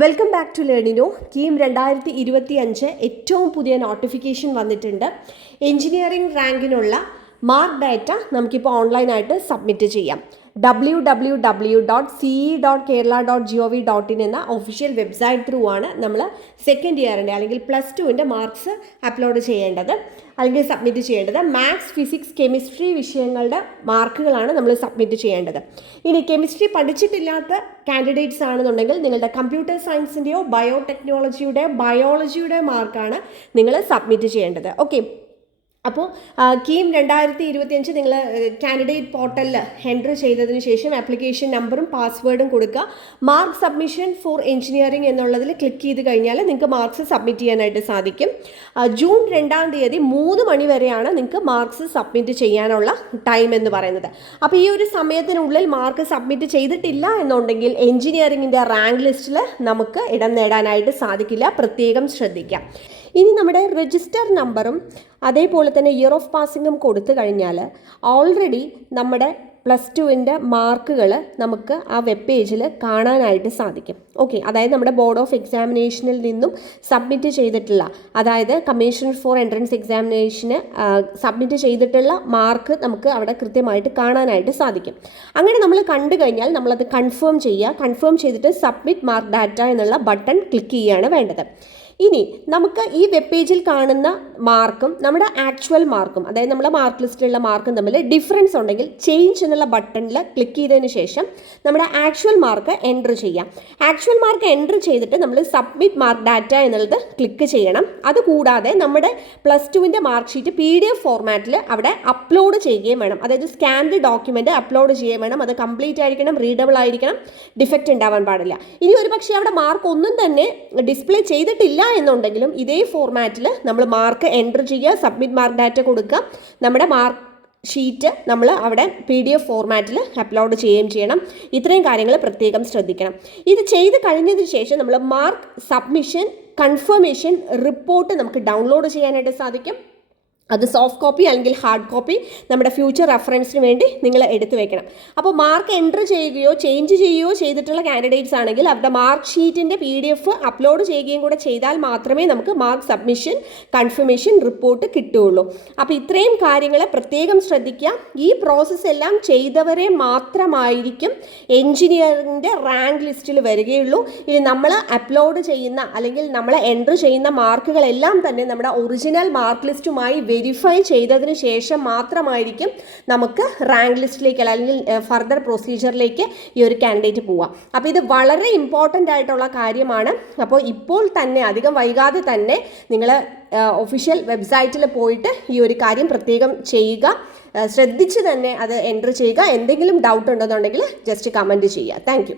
Welcome back to ലേണിനോ കീം രണ്ടായിരത്തി ഇരുപത്തി അഞ്ച് ഏറ്റവും പുതിയ നോട്ടിഫിക്കേഷൻ വന്നിട്ടുണ്ട്. എഞ്ചിനീയറിംഗ് റാങ്കിനുള്ള മാർക്ക് ഡാറ്റ നമുക്കിപ്പോൾ ഓൺലൈനായിട്ട് സബ്മിറ്റ് ചെയ്യാം. W W W dot C dot Kerala dot G O V dot in എന്ന ഒഫീഷ്യൽ വെബ്സൈറ്റ് ത്രൂ ആണ് നമ്മൾ സെക്കൻഡ് ഇയറിന്റെ അല്ലെങ്കിൽ പ്ലസ് ടുവിന്റെ മാർക്സ് അപ്ലോഡ് ചെയ്യേണ്ടത്. അല്ലെങ്കിൽ സബ്മിറ്റ് ചെയ്യേണ്ടത്. മാത്സ് ഫിസിക്സ് കെമിസ്ട്രി വിഷയങ്ങളുടെ മാർക്കുകളാണ് നമ്മൾ സബ്മിറ്റ് ചെയ്യേണ്ടത്. ഇനി കെമിസ്ട്രി പഠിച്ചിട്ടില്ലാത്ത കാൻഡിഡേറ്റ്സ് ആണെന്നുണ്ടെങ്കിൽ നിങ്ങളുടെ കമ്പ്യൂട്ടർ സയൻസിന്റെയോ ബയോടെക്നോളജിയുടെയോ ബയോളജിയുടെ മാർക്കാണ് നിങ്ങൾ സബ്മിറ്റ് ചെയ്യേണ്ടത്. ഓക്കെ അപ്പോൾ കീം രണ്ടായിരത്തി ഇരുപത്തിയഞ്ച് നിങ്ങൾ കാൻഡിഡേറ്റ് പോർട്ടലിൽ എന്റർ ചെയ്തതിന് ശേഷം ആപ്ലിക്കേഷൻ നമ്പറും പാസ്വേഡും കൊടുക്കുക. മാർക്ക് സബ്മിഷൻ ഫോർ എഞ്ചിനീയറിംഗ് എന്നുള്ളതിൽ ക്ലിക്ക് ചെയ്ത് കഴിഞ്ഞാൽ നിങ്ങൾക്ക് മാർക്സ് സബ്മിറ്റ് ചെയ്യാനായിട്ട് സാധിക്കും. ജൂൺ രണ്ടാം തീയതി മൂന്ന് മണി വരെയാണ് നിങ്ങൾക്ക് മാർക്സ് സബ്മിറ്റ് ചെയ്യാനുള്ള ടൈം എന്ന് പറയുന്നത്. അപ്പോൾ ഈ ഒരു സമയത്തിനുള്ളിൽ മാർക്ക് സബ്മിറ്റ് ചെയ്തിട്ടില്ല എന്നുണ്ടെങ്കിൽ എഞ്ചിനീയറിംഗിന്റെ റാങ്ക് ലിസ്റ്റിൽ നമുക്ക് ഇടം നേടാനായിട്ട് സാധിക്കില്ല. പ്രത്യേകം ശ്രദ്ധിക്കാം. ഇനി നമ്മുടെ രജിസ്റ്റർ നമ്പറും അതേപോലെ തന്നെ ഇയർ ഓഫ് പാസിങ്ങും കൊടുത്തു കഴിഞ്ഞാൽ ഓൾറെഡി നമ്മുടെ പ്ലസ് ടുവിന്റെ മാർക്കുകൾ നമുക്ക് ആ വെബ് പേജിൽ കാണാനായിട്ട് സാധിക്കും. ഓക്കെ അതായത് നമ്മുടെ ബോർഡ് ഓഫ് എക്സാമിനേഷനിൽ നിന്നും സബ്മിറ്റ് ചെയ്തിട്ടുള്ള അതായത് കമ്മീഷൻ ഫോർ എൻട്രൻസ് എക്സാമിനേഷന് സബ്മിറ്റ് ചെയ്തിട്ടുള്ള മാർക്ക് നമുക്ക് അവിടെ കൃത്യമായിട്ട് കാണാനായിട്ട് സാധിക്കും. അങ്ങനെ നമ്മൾ കണ്ടു കഴിഞ്ഞാൽ നമ്മളത് കൺഫേം ചെയ്യുക കൺഫേം ചെയ്തിട്ട് സബ്മിറ്റ് മാർക്ക് ഡാറ്റ എന്നുള്ള ബട്ടൺ ക്ലിക്ക് ചെയ്യുകയാണ് വേണ്ടത്. ഇനി നമുക്ക് ഈ വെബ് പേജിൽ കാണുന്ന മാർക്കും നമ്മുടെ ആക്ച്വൽ മാർക്കും അതായത് നമ്മുടെ മാർക്ക് ലിസ്റ്റിലുള്ള മാർക്കും തമ്മിൽ ഡിഫറൻസ് ഉണ്ടെങ്കിൽ ചേഞ്ച് എന്നുള്ള ബട്ടണിൽ ക്ലിക്ക് ചെയ്തതിന് ശേഷം നമ്മുടെ ആക്ച്വൽ മാർക്ക് എന്റർ ചെയ്യാം. ആക്ച്വൽ മാർക്ക് എന്റർ ചെയ്തിട്ട് നമ്മൾ സബ്മിറ്റ് മാർക്ക് ഡാറ്റ എന്നുള്ളത് ക്ലിക്ക് ചെയ്യണം. അതുകൂടാതെ നമ്മുടെ പ്ലസ് ടുവിന്റെ mark sheet P D F ഫോർമാറ്റിൽ അവിടെ അപ്ലോഡ് ചെയ്യുകയും വേണം. അതായത് സ്കാൻഡ് ഡോക്യുമെന്റ് അപ്ലോഡ് ചെയ്യുകയും വേണം. അത് കംപ്ലീറ്റ് ആയിരിക്കണം റീഡബിൾ ആയിരിക്കണം ഡിഫക്റ്റ് ഉണ്ടാവാൻ പാടില്ല. ഇനി ഒരു പക്ഷേ അവിടെ മാർക്ക് ഒന്നും തന്നെ ഡിസ്പ്ലേ ചെയ്തിട്ടില്ല എന്നുണ്ടെങ്കിലും ഇതേ ഫോർമാറ്റിൽ നമ്മൾ മാർക്ക് എന്റർ ചെയ്യുക സബ്മിറ്റ് മാർക്ക് ഡാറ്റ കൊടുക്കുക. നമ്മുടെ മാർക്ക് ഷീറ്റ് നമ്മൾ അവിടെ പി ഡി എഫ് ഫോർമാറ്റിൽ അപ്ലോഡ് ചെയ്യുകയും ചെയ്യണം. ഇത്രയും കാര്യങ്ങൾ പ്രത്യേകം ശ്രദ്ധിക്കണം. ഇത് ചെയ്ത് കഴിഞ്ഞതിന് ശേഷം നമ്മൾ മാർക്ക് സബ്മിഷൻ കൺഫർമേഷൻ റിപ്പോർട്ട് നമുക്ക് ഡൗൺലോഡ് ചെയ്യാനായിട്ട് സാധിക്കും. അത് സോഫ്റ്റ് കോപ്പി അല്ലെങ്കിൽ ഹാർഡ് കോപ്പി നമ്മുടെ ഫ്യൂച്ചർ റെഫറൻസിന് വേണ്ടി നിങ്ങൾ എടുത്തു വെക്കണം. അപ്പോൾ മാർക്ക് എന്റർ ചെയ്യുകയോ ചേഞ്ച് ചെയ്യുകയോ ചെയ്തിട്ടുള്ള കാൻഡിഡേറ്റ്സ് ആണെങ്കിൽ അവരുടെ മാർക്ക് ഷീറ്റിന്റെ പി ഡി എഫ് അപ്ലോഡ് ചെയ്യുകയും കൂടെ ചെയ്താൽ മാത്രമേ നമുക്ക് മാർക്ക് സബ്മിഷൻ കൺഫർമേഷൻ റിപ്പോർട്ട് കിട്ടുകയുള്ളൂ. അപ്പോൾ ഇത്രയും കാര്യങ്ങൾ പ്രത്യേകം ശ്രദ്ധിക്കുക. ഈ പ്രോസസ്സ് എല്ലാം ചെയ്തവരെ മാത്രമായിരിക്കും എൻജിനീയറിന്റെ റാങ്ക് ലിസ്റ്റിൽ വരികയുള്ളൂ. ഇനി നമ്മൾ അപ്ലോഡ് ചെയ്യുന്ന അല്ലെങ്കിൽ നമ്മൾ എന്റർ ചെയ്യുന്ന മാർക്കുകളെല്ലാം തന്നെ നമ്മുടെ ഒറിജിനൽ മാർക്ക് ലിസ്റ്റുമായി വെരിഫൈ ചെയ്തതിന് ശേഷം മാത്രമായിരിക്കും നമുക്ക് റാങ്ക് ലിസ്റ്റിലേക്ക് അല്ലെങ്കിൽ ഫർദർ പ്രൊസീജിയറിലേക്ക് ഈ ഒരു കാൻഡിഡേറ്റ് പോവാം അപ്പോൾ ഇത് വളരെ ഇമ്പോർട്ടന്റ് ആയിട്ടുള്ള കാര്യമാണ്. അപ്പോൾ ഇപ്പോൾ തന്നെ അധികം വൈകാതെ തന്നെ നിങ്ങൾ ഒഫീഷ്യൽ വെബ്സൈറ്റിൽ പോയിട്ട് ഈ ഒരു കാര്യം പ്രത്യേകം ചെയ്യുക. ശ്രദ്ധിച്ച് തന്നെ അത് എന്റർ ചെയ്യുക. എന്തെങ്കിലും ഡൗട്ട് ഉണ്ടെന്നുണ്ടെങ്കിൽ ജസ്റ്റ് കമന്റ് ചെയ്യുക. താങ്ക്